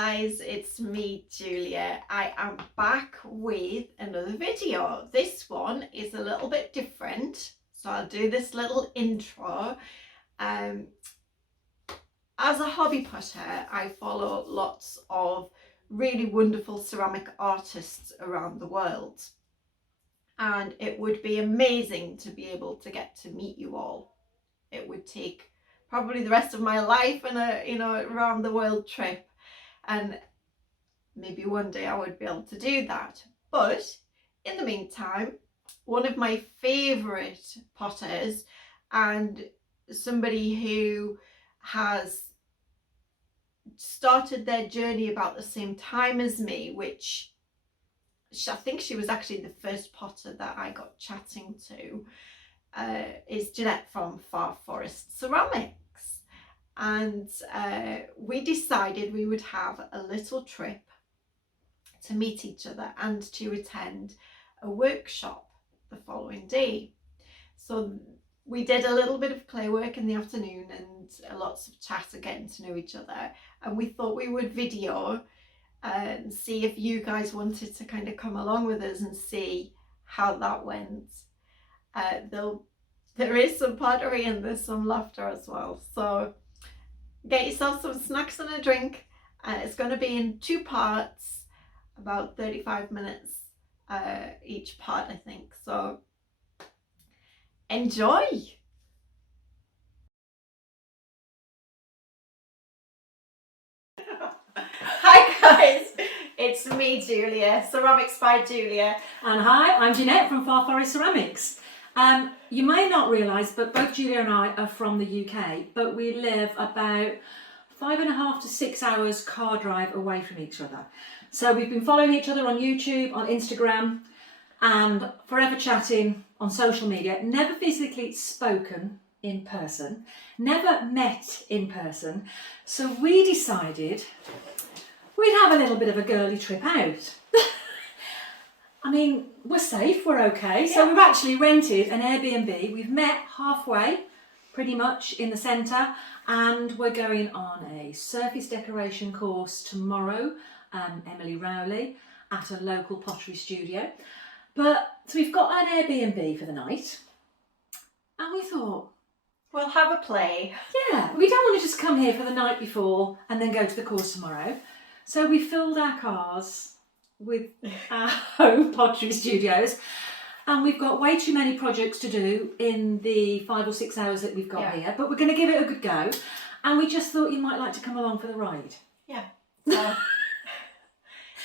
guys, it's me, Julia. I am back with another video. This one is a little bit different, so I'll do this little intro. As a hobby putter, I follow lots of really wonderful ceramic artists around the world, and it would be amazing to be able to get to meet you all. It would take probably the rest of my life and a around the world trip, and maybe one day I would be able to do that. But in the meantime, one of my favorite potters and somebody who has started their journey about the same time as me, which I think she was actually the first potter that I got chatting to, is Jeanette from Far Forest Ceramics. And we decided we would have a little trip to meet each other and to attend a workshop the following day. So we did a little bit of clay work in the afternoon and lots of chat and getting to know each other, and we thought we would video and see if you guys wanted to kind of come along with us and see how that went. There is some pottery and there's some laughter as well, so get yourself some snacks and a drink. It's going to be in 2 parts, about 35 minutes each part, I think, so enjoy. Hi guys, it's me, Julia, Ceramics by Julia. And hi, I'm Jeanette from Far Forest Ceramics. You may not realise, but both Julia and I are from the UK, but we live about 5.5 to 6 hours car drive away from each other. So we've been following each other on YouTube, on Instagram, and forever chatting on social media, never physically spoken in person, never met in person. So we decided we'd have a little bit of a girly trip out. I mean, we're safe, we're okay. Yeah. So we've actually rented an Airbnb. We've met halfway, pretty much in the centre, and we're going on a surface decoration course tomorrow, Emily Rowley, at a local pottery studio. So we've got an Airbnb for the night, and we thought, we'll have a play. Yeah, we don't want to just come here for the night before and then go to the course tomorrow. So we filled our cars with our home pottery studios, and we've got way too many projects to do in the 5 or 6 hours that we've got here, but we're going to give it a good go, and we just thought you might like to come along for the ride. Yeah.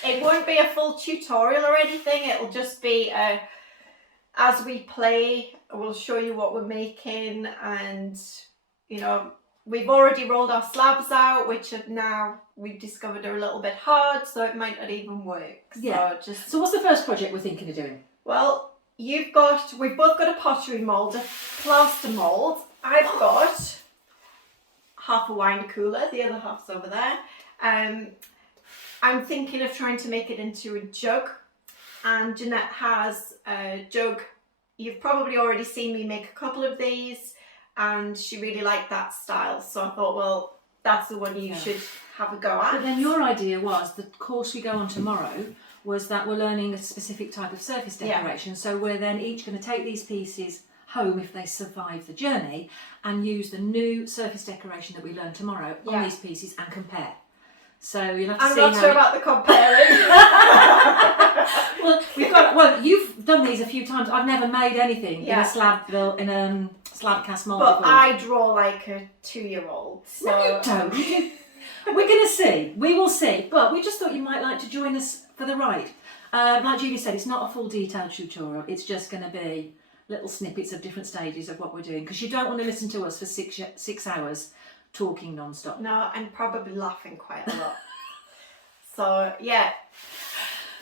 It won't be a full tutorial or anything, it'll just be as we play, we'll show you what we're making, and we've already rolled our slabs out, which have now we've discovered are a little bit hard, so it might not even work. Yeah. So what's the first project we're thinking of doing? Well, we've both got a pottery mould, a plaster mould. I've got half a wine cooler, the other half's over there. I'm thinking of trying to make it into a jug, and Jeanette has a jug. You've probably already seen me make a couple of these, and she really liked that style, so I thought, well, that's the one you should have a go at. But then your idea was, the course we go on tomorrow, was that we're learning a specific type of surface decoration, so we're then each going to take these pieces home if they survive the journey and use the new surface decoration that we learn tomorrow on these pieces and compare. So you'll have to I'm see not sure about the comparing. Well, you've done these a few times. I've never made anything in a slab slab cast mould But before. I draw like a 2-year-old. So. No, you don't. We're going to see. We will see. But we just thought you might like to join us for the ride. Like Julie said, it's not a full detailed tutorial. It's just going to be little snippets of different stages of what we're doing, because you don't want to listen to us for 6 hours talking non-stop. No, and probably laughing quite a lot. So yeah,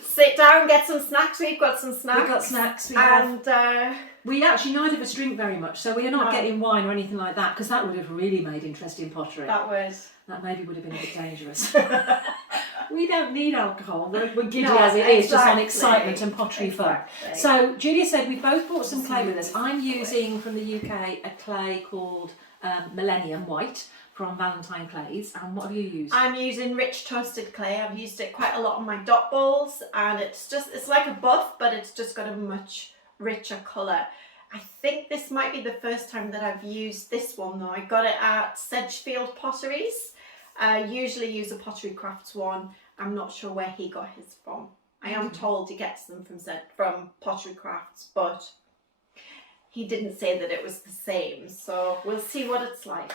sit down, get some snacks. We've got some snacks. We've got snacks. We actually neither of us drink very much, so we are not getting wine or anything like that, because that would have really made interesting pottery. That maybe would have been a bit dangerous. We don't need alcohol. We're giddy as it is, just on excitement and pottery fun. So Julia said we both brought some clay with us. I'm using from the UK a clay called Millennium White from Valentine Clays. And what have you used? I'm using rich toasted clay. I've used it quite a lot on my dot balls, and it's like a buff, but it's just got a much richer colour. I think this might be the first time that I've used this one though. I got it at Sedgefield Potteries. I usually use a Pottery Crafts one. I'm not sure where he got his from. I am told he gets them from Pottery Crafts, but he didn't say that it was the same. So we'll see what it's like.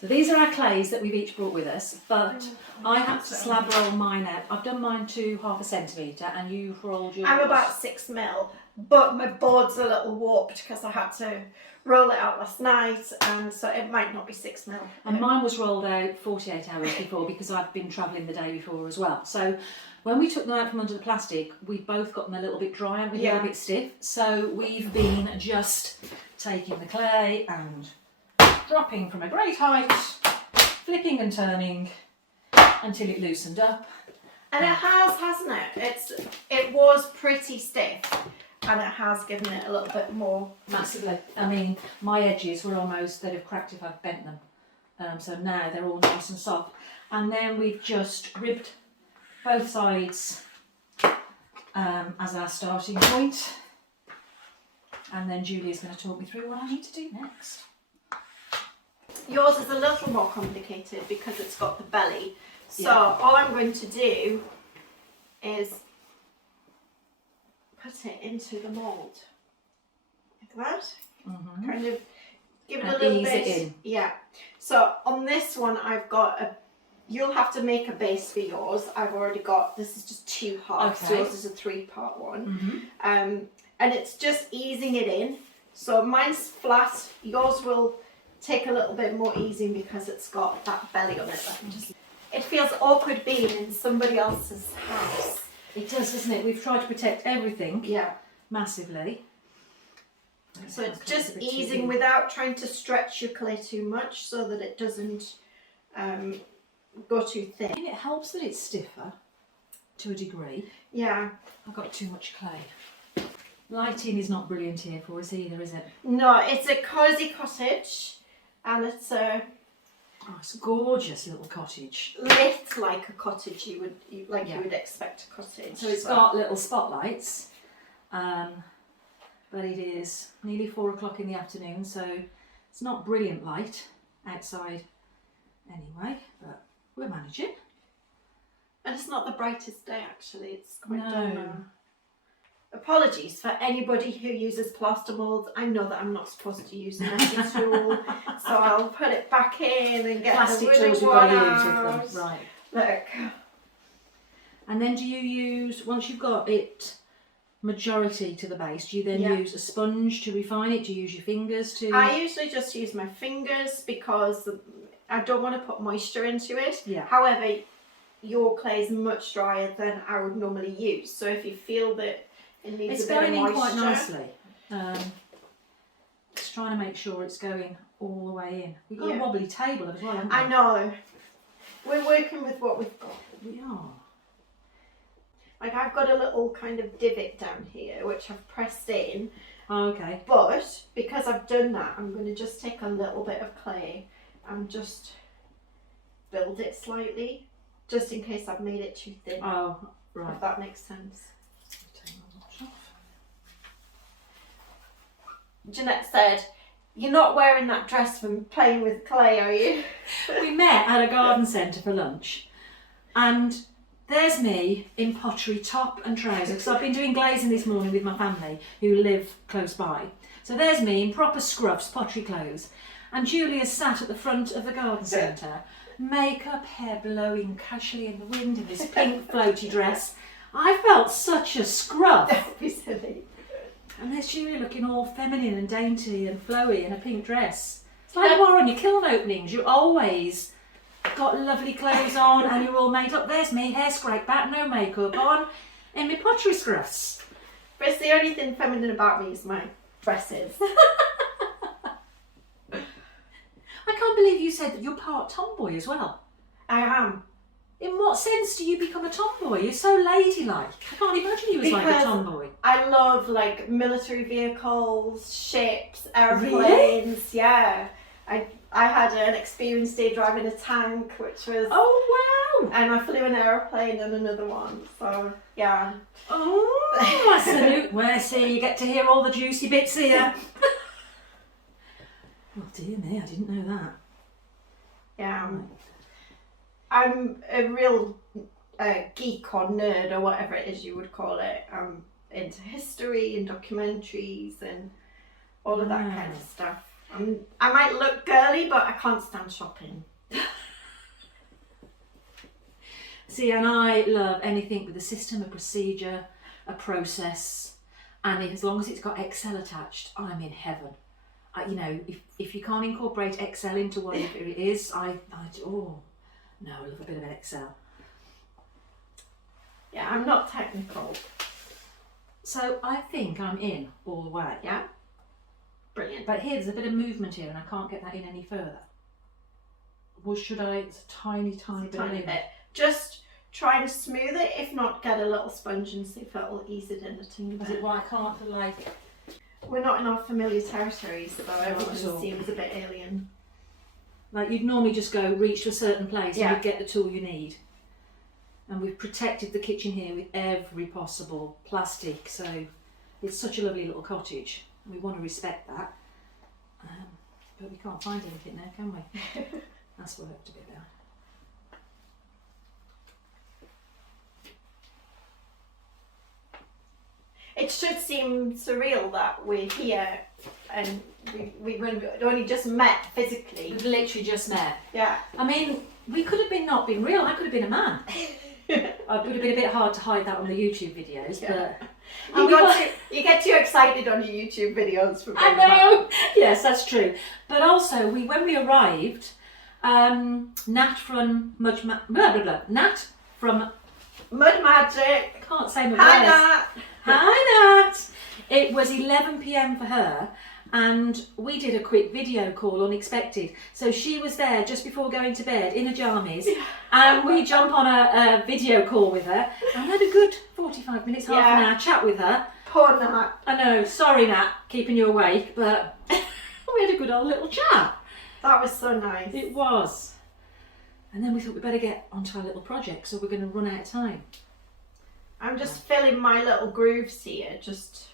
So these are our clays that we've each brought with us, but I had to slab roll mine out. I've done mine to 1/2 centimetre and you've rolled yours. I'm about 6 mil, but my board's a little warped because I had to roll it out last night, and so it might not be 6 mil. And mine was rolled out 48 hours before because I'd been travelling the day before as well. So when we took them out from under the plastic, we both got them a little bit dry and a little bit stiff. So we've been just taking the clay and dropping from a great height, flipping and turning until it loosened up. And it has, hasn't it? It was pretty stiff, and it has given it a little bit more. Massively. I mean, my edges were almost, they'd have cracked if I'd bent them. So now they're all nice and soft. And then we've just ribbed both sides as our starting point. And then Julia's going to talk me through what I need to do next. Yours is a little more complicated because it's got the belly. So all I'm going to do is put it into the mould like that. Kind of give it a little ease bit. it in. Yeah. So on this one, I've got you'll have to make a base for yours. I've already got, this is just 2 halves. Okay. Yours is a 3-part one. And it's just easing it in. So mine's flat. Yours will take a little bit more easing because it's got that belly on it. It feels awkward being in somebody else's house. It does, doesn't it? We've tried to protect everything massively. So it's just easing without trying to stretch your clay too much so that it doesn't go too thin. And it helps that it's stiffer to a degree. Yeah. I've got too much clay. Lighting is not brilliant here for us either, is it? No, it's a cosy cottage, and it's it's a gorgeous little cottage. lit like a cottage you would expect a cottage. So it's got little spotlights, but it is nearly 4 o'clock in the afternoon, so it's not brilliant light outside anyway, but we're managing. And it's not the brightest day actually, it's quite dull No. now. Apologies for anybody who uses plaster moulds. I know that I'm not supposed to use a metal tool, so I'll put it back in and get Plastic the wooden tools we've one got to use out. with them. Right. Look. And then do you use, once you've got it majority to the base, do you then use a sponge to refine it? Do you use your fingers to? I usually just use my fingers because I don't want to put moisture into it. Yeah. However, your clay is much drier than I would normally use. So if you feel that it needs It's a bit of going moisture. in quite nicely. Just trying to make sure it's going all the way in. We've got a wobbly table as well, haven't we? I know. We're working with what we've got. We are. Like I've got a little kind of divot down here which I've pressed in. Oh, okay. But because I've done that, I'm going to just take a little bit of clay and just build it slightly, just in case I've made it too thin. Oh, right. If that makes sense. Take my watch off. Jeanette said, "You're not wearing that dress from playing with clay, are you?" We met at a garden centre for lunch, and there's me in pottery top and trousers, because I've been doing glazing this morning with my family who live close by. So there's me in proper scruffs, pottery clothes, and Julia sat at the front of the garden centre, makeup, hair blowing casually in the wind in this pink floaty dress. I felt such a scruff. Don't be silly. And there's Julia looking all feminine and dainty and flowy in a pink dress. It's like you are on your kiln openings. You always got lovely clothes on and you're all made up. There's me, hair scraped back, no makeup on, in my pottery scruffs. But it's the only thing feminine about me is my dresses. I can't believe you said that you're part tomboy as well. I am. In what sense do you become a tomboy? You're so ladylike. I can't imagine you as like a Because tomboy. I love like military vehicles, ships, airplanes. Really? Yeah. I had an experience day driving a tank, which was... Oh, wow. And I flew an aeroplane and another one, so yeah. Oh, I salute. Well, see, you get to hear all the juicy bits here. Oh dear me, I didn't know that. Yeah. I'm a real geek or nerd or whatever it is you would call it. I'm into history and documentaries and all of that kind of stuff. I might look girly, but I can't stand shopping. See, and I love anything with a system, a procedure, a process, and as long as it's got Excel attached, I'm in heaven. You know, if you can't incorporate Excel into whatever it is, I love a bit of Excel. Yeah, I'm not technical. So I think I'm in all the way. Yeah. Brilliant. But here's a bit of movement here and I can't get that in any further. Or should I? It's a tiny bit. Just try and smooth it. If not, get a little sponge and see if it'll ease it in a teeny bit. Is it why I can't like... We're not in our familiar territories, so everyone at all. seems a bit alien. Like you'd normally just go reach to a certain place Yeah. and you'd get the tool you need. And we've protected the kitchen here with every possible plastic, so it's such a lovely little cottage. We want to respect that, but we can't find anything there, can we? That's work to be there. It should seem surreal that we're here and we've only just met physically. We've literally just met. Yeah. I mean, we could have not been real. I could have been a man. It would have been a bit hard to hide that on the YouTube videos, Yeah. but You get too excited on your YouTube videos for being I know. Yes, that's true. But also, when we arrived, Nat from Nat from Mud Magic. can't say my Hi, words. Nat. Hi, Nat. It was 11 p.m. for her, and we did a quick video call, unexpected. So she was there just before going to bed in her jammies, and we jump on a video call with her, and had a good 45 minutes, half an hour chat with her. Poor Nat. I know, sorry Nat, keeping you awake, but we had a good old little chat. That was so nice. It was. And then we thought we'd better get onto our little project, so we're going to run out of time. I'm just filling my little grooves here, just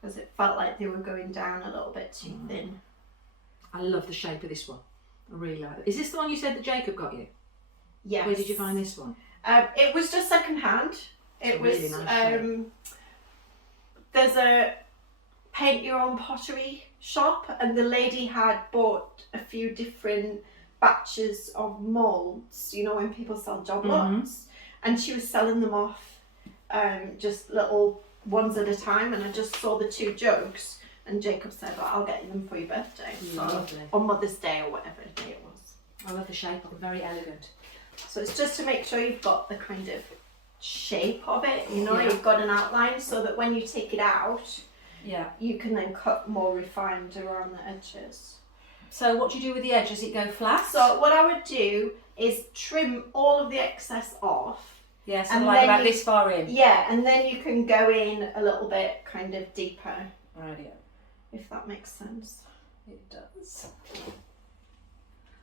because it felt like they were going down a little bit too thin. I love the shape of this one. I really like it. Is this the one you said that Jacob got you? Yes. Where did you find this one? It was just second hand. It was really nice shape. There's a paint your own pottery shop, and the lady had bought a few different batches of moulds, you know, when people sell job lots, and she was selling them off just little ones at a time, and I just saw the 2 jugs, and Jacob said, well, I'll get you them for your birthday. Lovely. So, on Mother's Day or whatever day it was. I love the shape of it, very elegant. So it's just to make sure you've got the kind of shape of it, you know, Yeah. you've got an outline, so that when you take it out, Yeah. you can then cut more refined around the edges. So what do you do with the edge? Does it go flat? So what I would do is trim all of the excess off. Yes, and like then about you- this far in. Yeah, and then you can go in a little bit kind of deeper, Radio. if that makes sense. It does.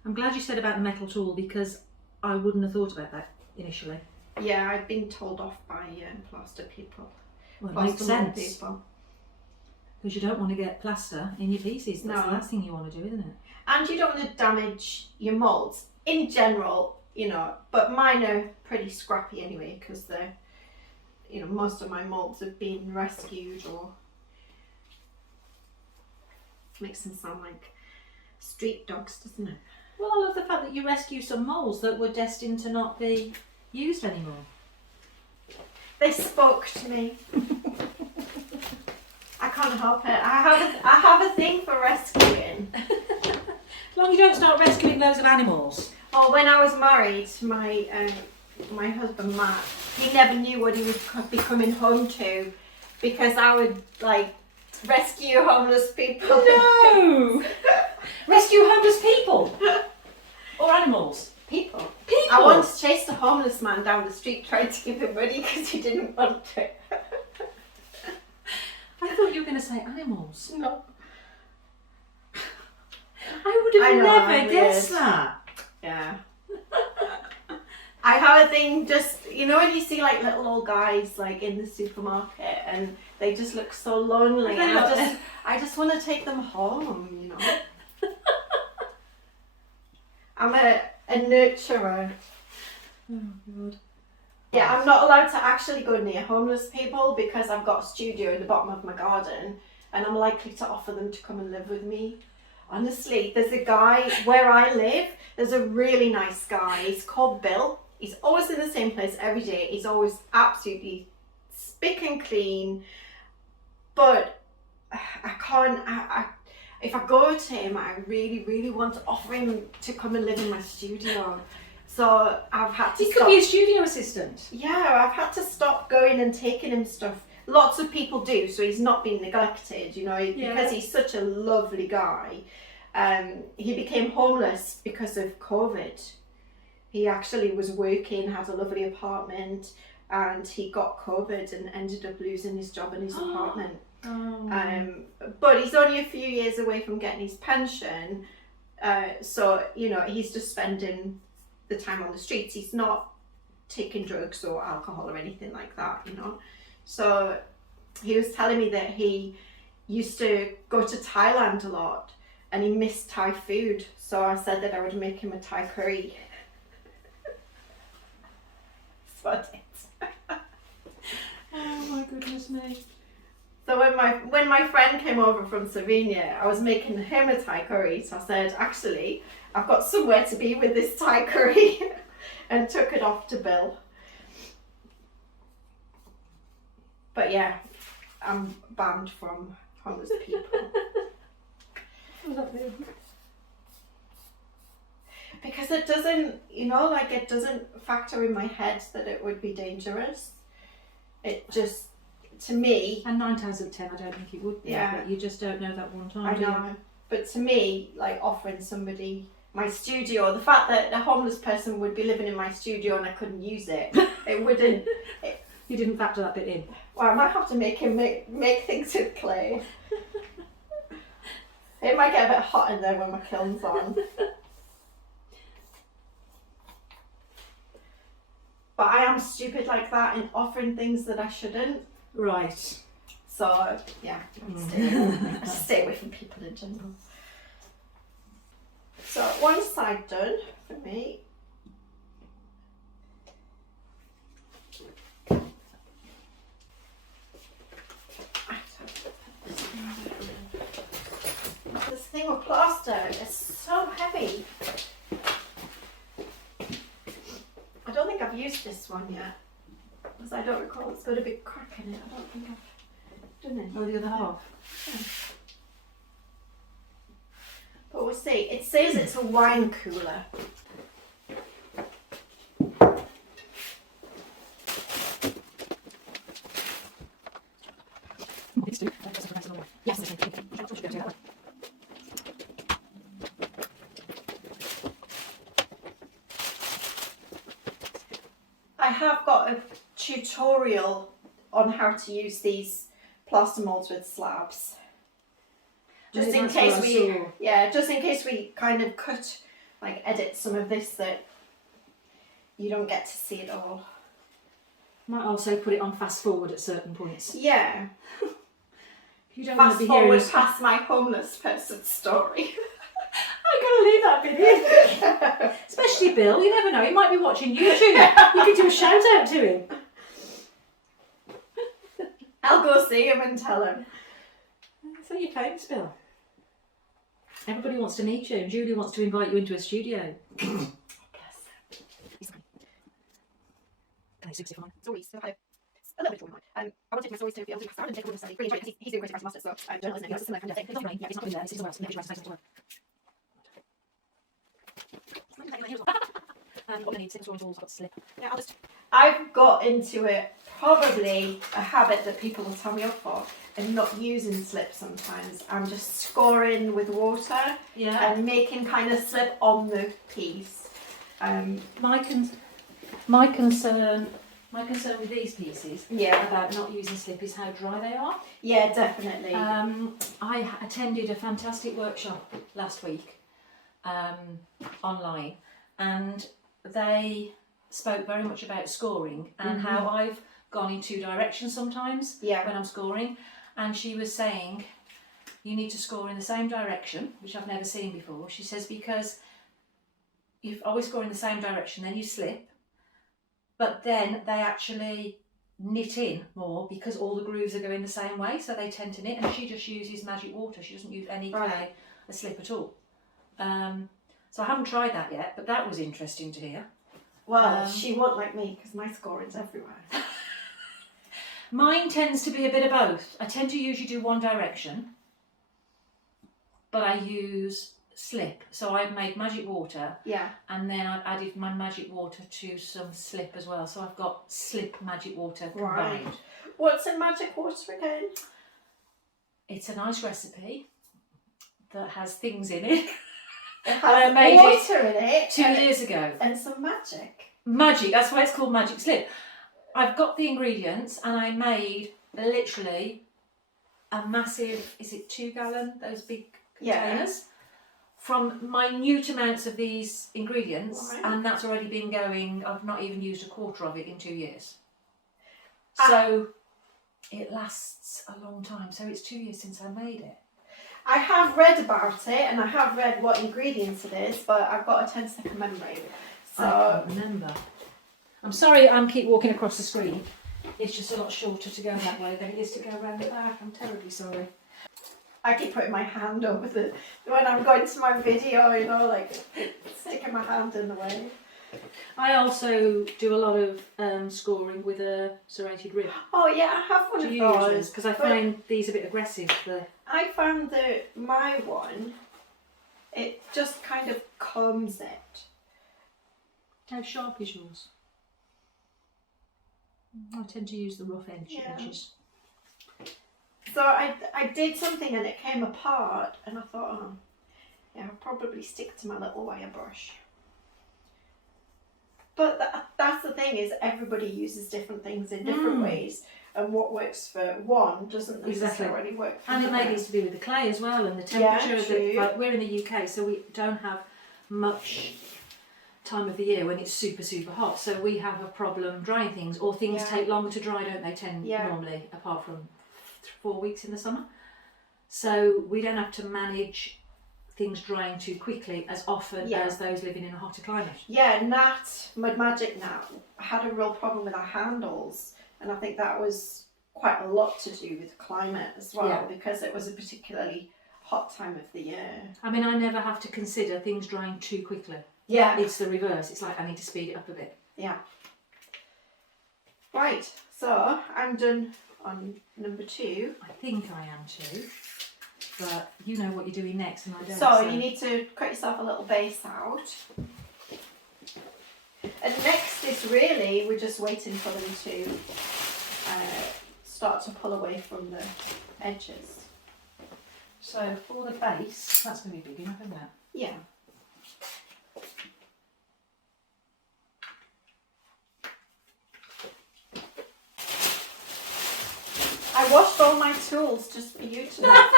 I'm glad you said about the metal tool, because I wouldn't have thought about that initially. Yeah, I've been told off by plaster people. Well, it Plaster makes mold sense, people. because you don't want to get plaster in your pieces. That's the No. last thing you want to do, isn't it? And you don't want to damage your moulds in general, you know, but mine are pretty scrappy anyway, because they're, you know, most of my moulds have been rescued, or makes them sound like street dogs, doesn't it? Well, I love the fact that you rescue some moulds that were destined to not be used anymore. They spoke to me. I can't help it. I have a thing for rescuing. As long as you don't start rescuing loads of animals. Oh, when I was married, my husband Matt, he never knew what he would be coming home to, because I would like rescue homeless people. No! Rescue homeless people? Or animals? People. People! I once chased a homeless man down the street trying to give him money because he didn't want it. I thought you were going to say animals. No. I would have I know, never I'm guessed weird. that. Yeah. I have a thing just, you know, when you see like little old guys like in the supermarket and they just look so lonely, and I just want to take them home, you know. I'm a nurturer. Oh God. Yeah, I'm not allowed to actually go near homeless people because I've got a studio in the bottom of my garden and I'm likely to offer them to come and live with me. Honestly, there's a guy where I live, there's a really nice guy. He's called Bill. He's always in the same place every day. He's always absolutely spick and clean. But I can't, if I go to him, I really, really want to offer him to come and live in my studio. So I've had to He could be a studio assistant. Yeah, I've had to stop going and taking him stuff. Lots of people do, so he's not been neglected, you know, because he's such a lovely guy. He became homeless because of COVID. He actually was working, had a lovely apartment, and he got COVID and ended up losing his job and his apartment. But he's only a few years away from getting his pension, so, you know, he's just spending the time on the streets. He's not taking drugs or alcohol or anything like that, you know. So he was telling me that he used to go to Thailand a lot and he missed Thai food. So I said that I would make him a Thai curry. That's what I did. Oh my goodness me. So when my friend came over from Slovenia, I was making him a Thai curry. So I said, actually, I've got somewhere to be with this Thai curry, and took it off to Bill. But yeah, I'm banned from homeless people. Because it doesn't, you know, like it doesn't factor in my head that it would be dangerous. It just, to me... And 9 times out of 10, I don't think it would be. Yeah. But you just don't know that one time, I do you? know. But to me, like offering somebody my studio, the fact that a homeless person would be living in my studio and I couldn't use it, it wouldn't... You didn't factor that bit in. Well, I might have to make him make things with clay. It might get a bit hot in there when my kiln's on. But I am stupid like that in offering things that I shouldn't. Right. So, yeah, stay away from people in general. So, one side done for me. This thing with plaster is so heavy. I don't think I've used this one yet, because I don't recall it's got a big crack in it. I don't think I've done it. Oh, the other half. Yeah. But we'll see. It says it's a wine cooler. I have got a tutorial on how to use these plaster molds with slabs. Just in case we kind of edit some of this that you don't get to see it all. Might also put it on fast forward at certain points. Yeah. You don't want to Fast be forward hearing past my homeless person story. I'm going to leave that bit in. Especially Bill, you never know, he might be watching YouTube. You could do a shout out to him. I'll go see him and tell him. So you're famous, Bill. Everybody wants to meet you, and Julie wants to invite you into a studio. Bless him. It's always so high. A little bit of I want to take my stories to be able to pass around and take all the study. Really enjoy it because he's doing creative writing masters, so journalism, it's a similar kind of thing. It's not rain, yeah, it's not in there, it's somewhere else. Maybe try to well. I'm going to need 6 orange balls, I've got to slip. Yeah, I've got into it, probably a habit that people will tell me off for, and not using slip sometimes. I'm just scoring with water and making kind of slip on the piece. My concern with these pieces Yeah. about not using slip is how dry they are. Yeah, definitely. I attended a fantastic workshop last week online, and they spoke very much about scoring and how I've gone in two directions sometimes when I'm scoring, and she was saying you need to score in the same direction, which I've never seen before. She says because you always score in the same direction, then you slip, but then they actually knit in more because all the grooves are going the same way, so they tend to knit, and she just uses magic water. She doesn't use any clay, a slip at all. So I haven't tried that yet, but that was interesting to hear. Well, she won't like me because my scoring's everywhere. Mine tends to be a bit of both. I tend to usually do one direction, but I use slip. So I've made magic water, and then I've added my magic water to some slip as well. So I've got slip magic water combined. Right. What's in magic water again? It's a nice recipe that has things in it. It has water in it 2 years ago. And some magic. Magic, that's why it's called magic slip. I've got the ingredients and I made literally a massive, is it 2 gallon, those big containers, from minute amounts of these ingredients, and that's already been going, I've not even used a quarter of it in 2 years. So it lasts a long time, so it's 2 years since I made it. I have read about it and I have read what ingredients it is, but I've got a 10-second memory. So I can't remember. I'm sorry I keep walking across the screen. It's just a lot shorter to go that way than it is to go around the back. I'm terribly sorry. I keep putting my hand over when I'm going to my video, you know, like sticking my hand in the way. I also do a lot of scoring with a serrated rib. Oh yeah, I have one of those. Because I find these a bit aggressive. I found that my one, it just kind of combs it. How sharp is yours? I tend to use the rough edges. So I did something and it came apart, and I thought, oh, yeah, I'll probably stick to my little wire brush. But that's the thing, is everybody uses different things in different ways, and what works for one doesn't necessarily work for another. And it may need to do with the clay as well, and the temperature. Like we're in the UK, so we don't have much time of the year when it's super hot, so we have a problem drying things, or things take longer to dry, don't they, normally, apart from 4 weeks in the summer. So we don't have to manage things drying too quickly as often as those living in a hotter climate. Yeah, my magic Nat had a real problem with our handles, and I think that was quite a lot to do with climate as well, because it was a particularly hot time of the year. I mean, I never have to consider things drying too quickly. Yeah. It's the reverse. It's like I need to speed it up a bit. Yeah. Right, so I'm done on number 2. I think I am too. But you know what you're doing next and I don't. So you need to cut yourself a little base out. And next is really, we're just waiting for them to start to pull away from the edges. So for the base, that's going to be big enough, isn't it? Yeah. I washed all my tools just for you tonight.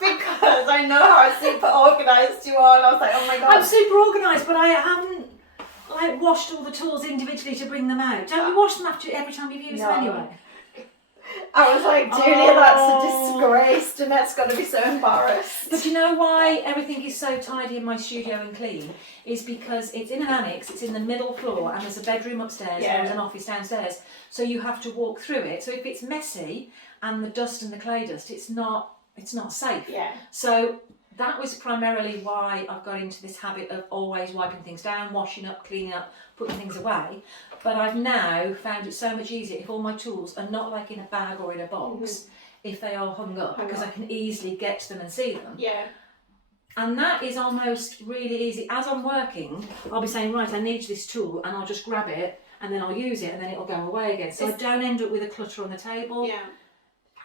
Because I know how super organised you are, and I was like, oh my god. I'm super organised, but I haven't washed all the tools individually to bring them out. Don't you wash them after every time you've used them anyway? I was like, Julia, that's a disgrace. Jeanette's going to be so embarrassed. But you know why everything is so tidy in my studio and clean? Is because it's in an annex, it's in the middle floor, and there's a bedroom upstairs, and there's an office downstairs. So you have to walk through it. So if it's messy and the dust and the clay dust, it's not safe. Yeah. So that was primarily why I've got into this habit of always wiping things down, washing up, cleaning up, putting things away. But I've now found it so much easier if all my tools are not like in a bag or in a box, if they are hung up, because I can easily get to them and see them. Yeah. And that is almost really easy. As I'm working, I'll be saying, right, I need this tool, and I'll just grab it, and then I'll use it, and then it'll go away again. So I don't end up with a clutter on the table. Yeah.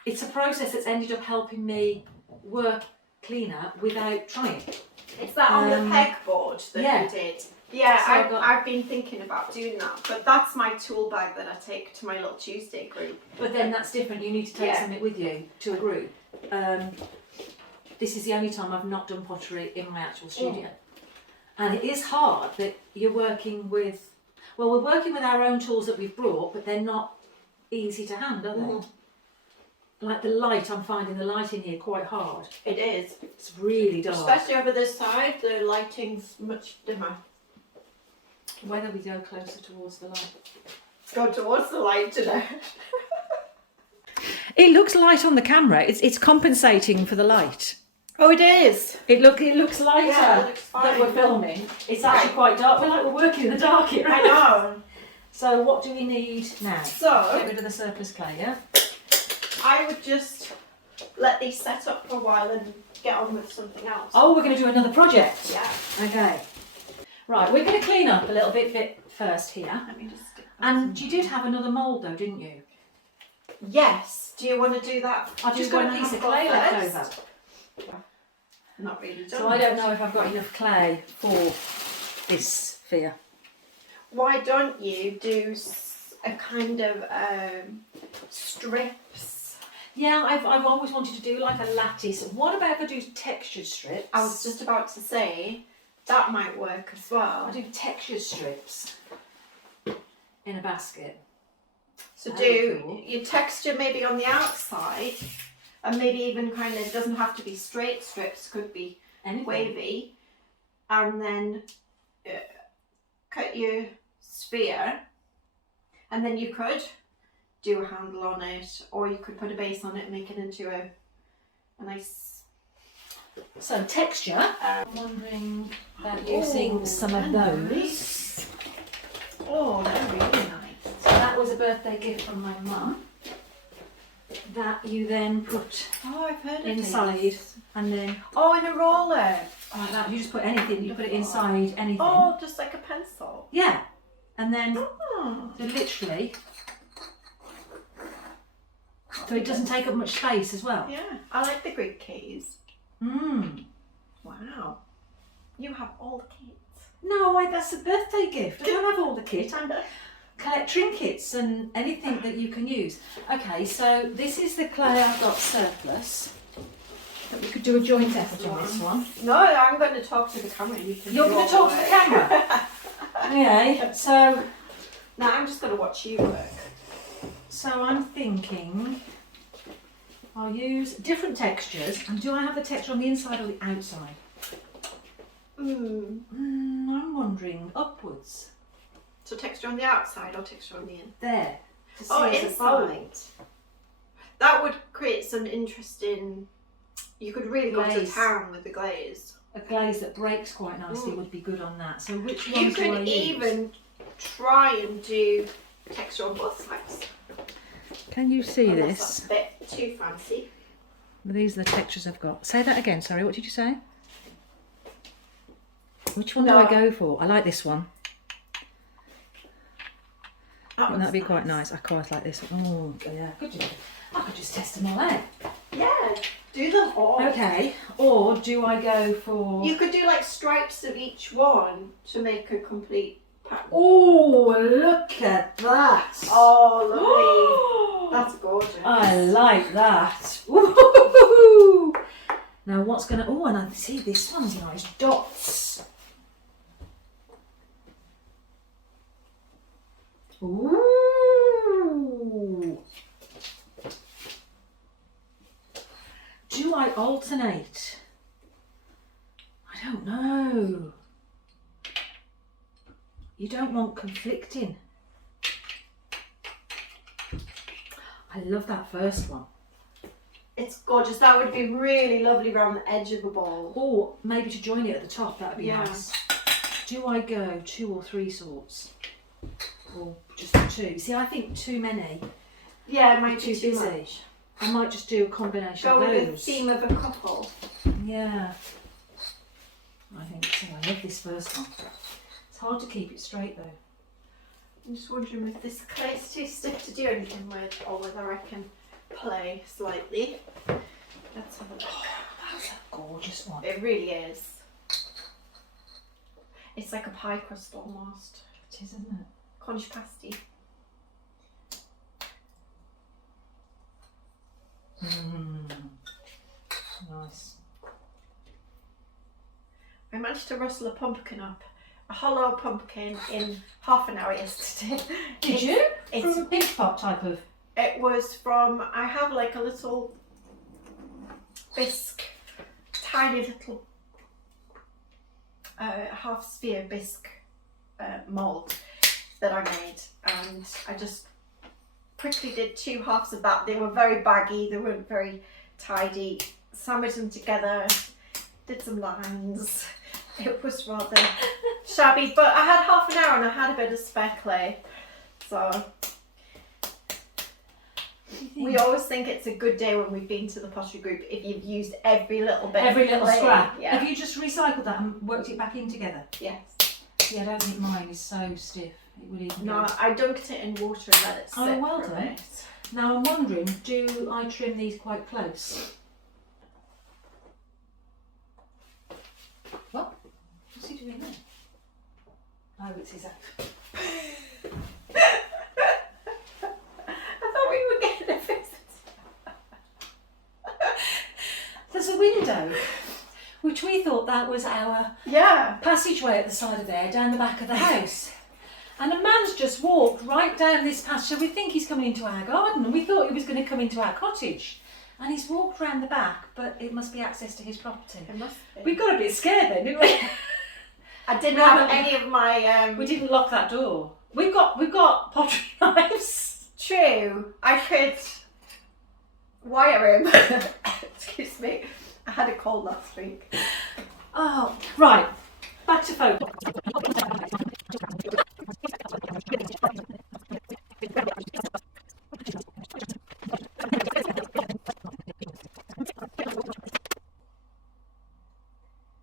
It's a process that's ended up helping me work cleaner without trying. It's that on the pegboard that you did. Yeah, so I've been thinking about doing that, but that's my tool bag that I take to my little Tuesday group. But then that's different. You need to take something with you to a group. this is the only time I've not done pottery in my actual studio. And it is hard that you're working with, well, we're working with our own tools that we've brought, but they're not easy to hand, are they? Like the light, I'm finding the light in here quite hard. It is. It's really dark. Especially over this side, the lighting's much dimmer. Whether we go closer towards the light. Go towards the light today. It looks light on the camera. It's compensating for the light. Oh, it is. It looks lighter Yeah, it looks fine. that we're filming. It's actually quite dark. We're working in the dark here. I know. So what do we need now? So, Get rid of the surplus clay, yeah? I would just let these set up for a while and get on with something else. Oh, we're going to do another project. Yeah. Okay. Right, we're going to clean up a little bit first here. Let me just stick that And you did have another mould though, didn't you? Yes. Do you want to do that? I've just got a piece of clay left over. Not really done. So I don't know if I've got enough clay for this sphere. Why don't you do a kind of strips? Yeah, I've always wanted to do like a lattice. What about if I do textured strips? I was just about to say that might work as well. I do textured strips in a basket. So That'd do be cool. your texture maybe on the outside, and maybe even kind of, it doesn't have to be straight strips, could be Anything. wavy, and then cut your sphere, and then you could do a handle on it, or you could put a base on it and make it into a nice. So texture. I'm wondering about using some of those. Nice. Oh, they're really nice. So that was a birthday gift from my mum. That you then put Oh, I've heard of inside, these. and then Oh, in a roller. like that. You just put anything. You put it inside anything. Oh, just like a pencil. Yeah, and then Oh. so literally, so it doesn't take up much space as well. Yeah, I like the Greek keys. Mm. Wow. You have all the kits. No, that's a birthday gift. I don't have all the kit. I collect trinkets and anything that you can use. Okay, so this is the clay I've got surplus. But we could do a joint effort on this one. No, I'm going to talk to the camera. You're going to talk to the camera? Okay, so No, I'm just going to watch you work. I'm thinking I'll use different textures. And do I have the texture on the inside or the outside? I'm wondering upwards. So texture on the outside or texture on the in? There. To see Oh, as a inside. fold. That would create some interesting. You could really go to Glaze. town with the glaze. A glaze that breaks quite nicely would be good on that. So which You ones do I could use? even try and do texture on both sides. Can you see Unless this? that's a bit too fancy. These are the textures I've got. Say that again, sorry, what did you say? Which one No. do I go for? I like this one. That Wouldn't that be one's quite nice? I quite like this one. Oh, yeah, good job. I could just test them all out. Yeah, do them all. Okay, or do I go for... You could do like stripes of each one to make a complete pattern. Oh, look at that! Oh, lovely. That's gorgeous. I like that. Woo-hoo-hoo-hoo. Now what's gonna... Oh, and I see this one's nice. Dots. Ooh. Do I alternate? I don't know. You don't want conflicting. I love that first one. It's gorgeous. That would be really lovely around the edge of the ball. Or maybe to join it at the top, that'd be Yeah. nice. Do I go 2 or 3 sorts? Or just 2? See, I think too many. Yeah, it might Too be too busy. much. I might just do a combination Go of with the those. theme of a couple. Yeah. I think so. I love this first one. It's hard to keep it straight though. I'm just wondering if this clay's too stiff to do anything with, or whether I can play slightly. Let's have a look. That's a gorgeous one. It really is. It's like a pie crust almost. It is, isn't it? Conch pasty. Mmm. Nice. managed to rustle a pumpkin up, a hollow pumpkin, in half an hour yesterday. Did you? It's, From a pinch pot type of. it was from, I have like a little bisque, tiny little half sphere bisque mould that I made, and I just quickly did 2 halves of that. They were very baggy, they weren't very tidy. Sandwiched them together, did some lines. It was rather shabby, but I had half an hour and I had a bit of spare clay. So we always think it's a good day when we've been to the pottery group if you've used every little bit. Every little clay. scrap. Yeah. Have you just recycled that and worked it back in together? Yes. Yeah, I don't think mine is so stiff. It would even No, go. I dunked it in water and let it sit Oh, well for a done. bit. Now I'm wondering, do I trim these quite close? What? What's he doing there? Oh, it's his act. I thought we were getting a visit. There's a window, which we thought that was our Yeah. passageway at the side of there, down the back of the house. And a man's just walked right down this passage. We think he's coming into our garden, and we thought he was going to come into our cottage. And he's walked round the back, but it must be access to his property. It must be. We got a bit scared then, didn't we? I didn't have any of my We didn't lock that door. We've got pottery knives. True, I could wire him. Excuse me, I had a cold last week. Oh, right. Back to photo.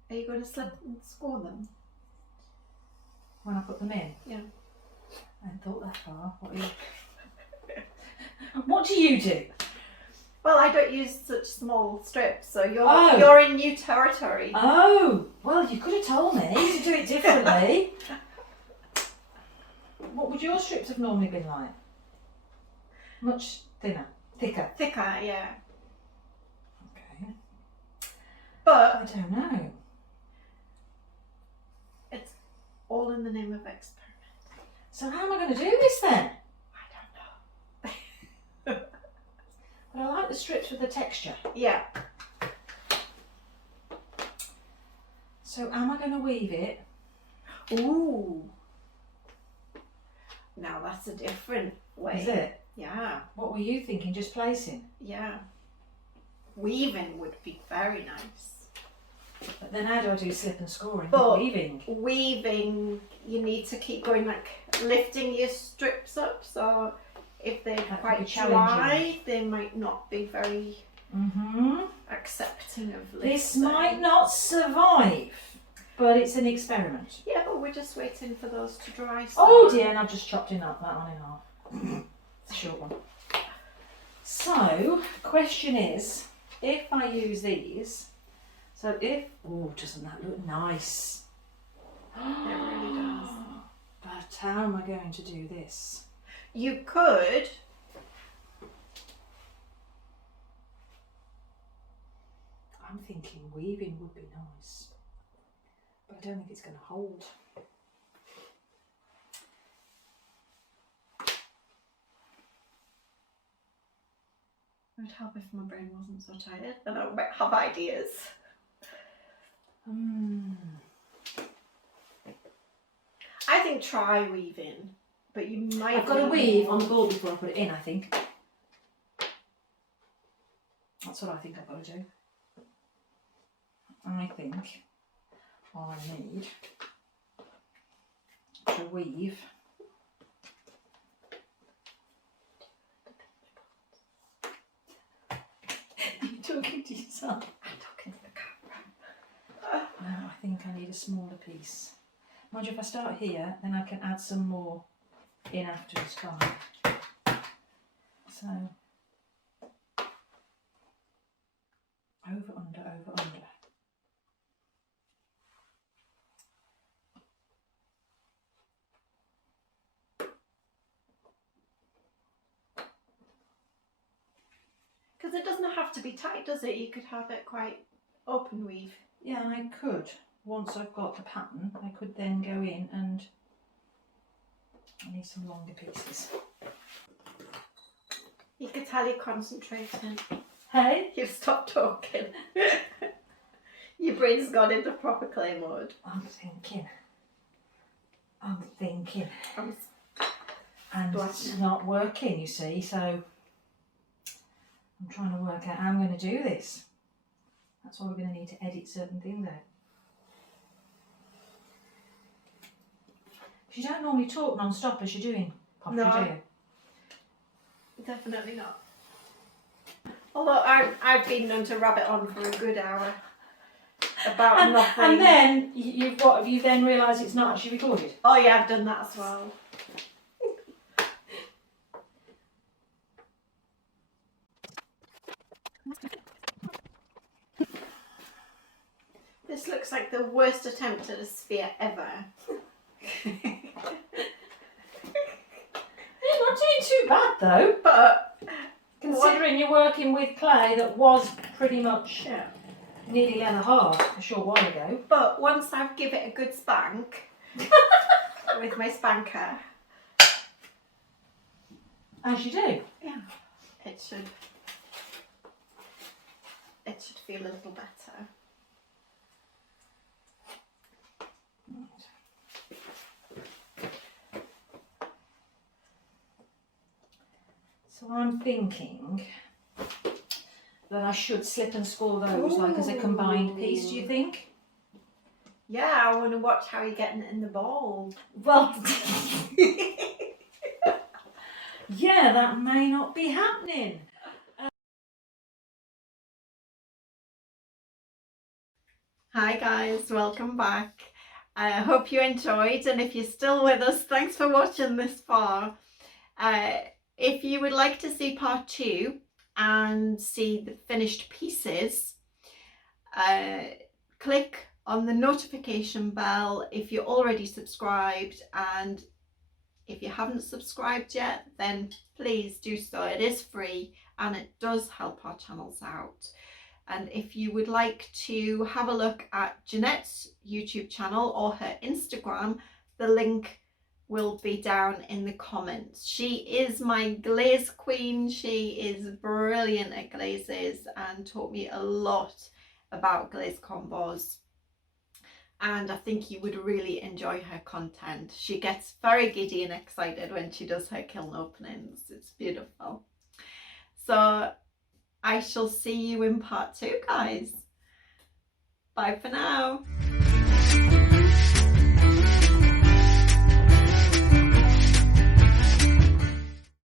Are you going to slip and score them? When I put them in? Yeah. I hadn't thought that far. What do you do? Well, I don't use such small strips, so Oh. you're in new territory. Oh, well, you could have told me to do it differently. What would your strips have normally been like? Much thinner? Thicker? Thicker, yeah. Okay. I But don't know. it's all in the name of experiment. So how am I going to do this then? I But I like the strips with the texture. don't know. Yeah. So am I going to weave it? Ooh. Now that's a different way. Is it? Yeah, What were you thinking? Just placing? yeah. Weaving would be very nice. But then how do I do slip and scoring? But- Weaving. Weaving, you need to keep going, like lifting your strips up, so if they're That could quite be dry, challenging. they might not be very Mm-hmm. accepting of This lifting. might not survive, but it's an experiment. Yeah, but we're just waiting for those to dry. So. Oh dear, and I've just chopped that one in half. It's a short one. So, question is, if I use these, oh, doesn't that look nice? It really does. But how am I going to do this? You could. I'm thinking weaving would be nice, but I don't think it's going to hold. It would help if my brain wasn't so tired, and I might have ideas. I think try weaving, but you might. I've got to need weave more. on the board before I put it in, I think. That's what I think I've got to do. I think I need to weave You're talking to yourself. I'm talking to the camera. No, I think I need a smaller piece. Mind you, if I start here, then I can add some more in afterwards, can't I? So, over, under, over, under. Because it doesn't have to be tight, does it? You could have it quite open weave. Yeah, I could, once I've got the pattern, I could then go in and I need some longer pieces. You could tell you're concentrating. Hey? You've stopped talking. Your brain's gone into proper clay mode. I'm thinking. And Bless it's you. not working, you see, so I'm trying to work out how I'm going to do this. That's why we're going to need to edit certain things out. You don't normally talk non-stop as you're doing pottery, No. do you? Definitely not. Although I've been known to rabbit on for a good hour about nothing. And then what have you then realised it's not actually recorded? Oh yeah, I've done that as well. This looks like the worst attempt at a sphere ever. You're not doing too bad though, But considering you're working with clay that was pretty much yeah. nearly leather hard a short while ago. But once I've given it a good spank with my spanker, As you do. yeah, it should feel a little better. So I'm thinking that I should slip and spool those like as a combined piece, do you think? Yeah, I want to watch how you're getting it in the bowl. Well, yeah, that may not be happening. Hi guys, welcome back. I hope you enjoyed, and if you're still with us, thanks for watching this far. If you would like to see part 2 and see the finished pieces, click on the notification bell if you're already subscribed, and if you haven't subscribed yet, then please do so. It is free and it does help our channels out. And if you would like to have a look at Jeanette's YouTube channel or her Instagram, the link will be down in the comments. She is my glaze queen. She is brilliant at glazes and taught me a lot about glaze combos. And I think you would really enjoy her content. She gets very giddy and excited when she does her kiln openings. It's beautiful. So I shall see you in part 2, guys. Bye for now.